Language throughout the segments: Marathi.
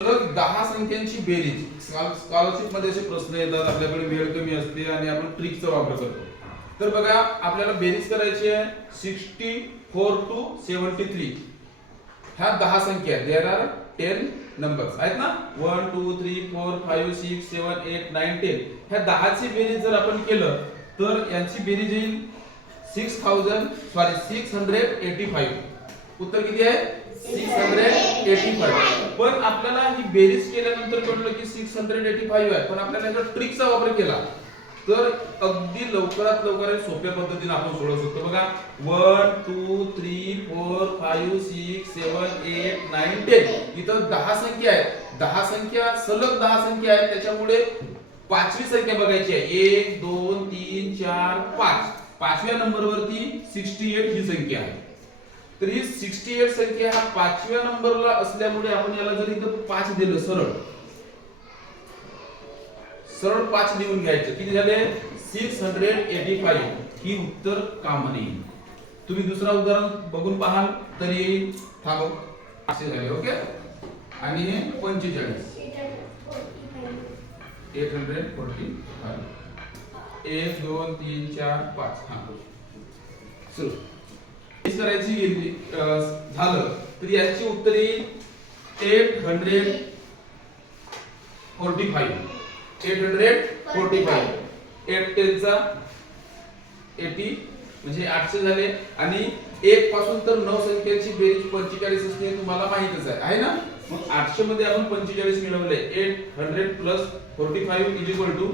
10 संख्यांची बेरीज स्कॉलरशिप मध्ये असे प्रश्न येतात, आपल्याकडे वेळ कमी असते आणि आपण ट्रिकचा वापर करतो. तर बघा आपल्याला बेरीज करायची आहे 64 to 73. ह्या 10 संख्या आहेत. देयर आर 10 नंबर्स आहेत ना, 1 2 3 4 5 6 7 8 9 10. ह्या 10 ची बेरीज जर आपण केलं तर यांची बेरीज येईल 685. उत्तर किती आहे? 685. पण आपल्याला ही बेरीज केल्यानंतर कळलं की 685 आहे, पण आपल्याला जर ट्रिकचा वापर केला तर अगदी लवकरात लवकर सोप्या पद्धतीने आपण सोडवू शकतो. बघा 1 2 3 4 5 6 7 8 9 10. इथं 10 संख्या आहेत. 10 संख्या सलग 10 संख्या आहेत, त्याच्यामुळे पाचवी संख्या बघायची आहे. 1 2 3 4 5. पाचव्या नंबरवरती 68 ही संख्या आहे. तर ही 68 संख्या हा पाचव्या नंबरला असल्यामुळे आपण याला जर इथं 5 दिलं सरळ 5 लिहून घ्यायचं. किती झाले? 685. ही उत्तर कॉमन येईल. तुम्ही दुसरा उदाहरण बघून पाहाल तरी थांबव. असे झाले. ओके. आणि हे 45 845. 1 2 3 4 5. हा सुरू करायची गेली झालं तर याची उत्तर येईल 845. 845. 8 10 चा 80 म्हणजे 800 झाले. आणि 1 पासून तर 9 संख्यांची बेरीज 45 असते, तुम्हाला माहितच आहे ना. मग 800 मध्ये आपण 45 मिळवले. 800 प्लस 45 इज इक्वल टू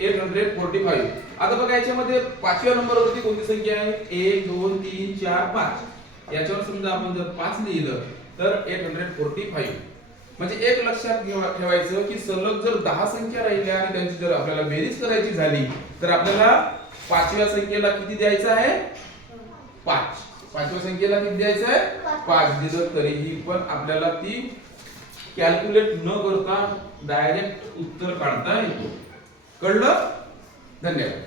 845. आता बघा याच्यामध्ये पाचव्या नंबरवरती कोणती संख्या आहे? 1 2 3 4 5. याच्यावर समजा आपण जर 5 लिहिलं तर 845. म्हणजे एक लक्षात ठेवायचं की सलग जर 10 संख्या राहिल्या आणि त्यांची जर आपल्याला बेरीज करायची झाली तर आपल्याला पाचव्या संख्येला किती द्यायचं आहे? 5. पाचव्या संख्येला किती द्यायचं आहे? 5 दिलं तरीही पण आपल्याला ती कॅल्क्युलेट न करता डायरेक्ट उत्तर काढता येतो. कळलं? धन्यवाद.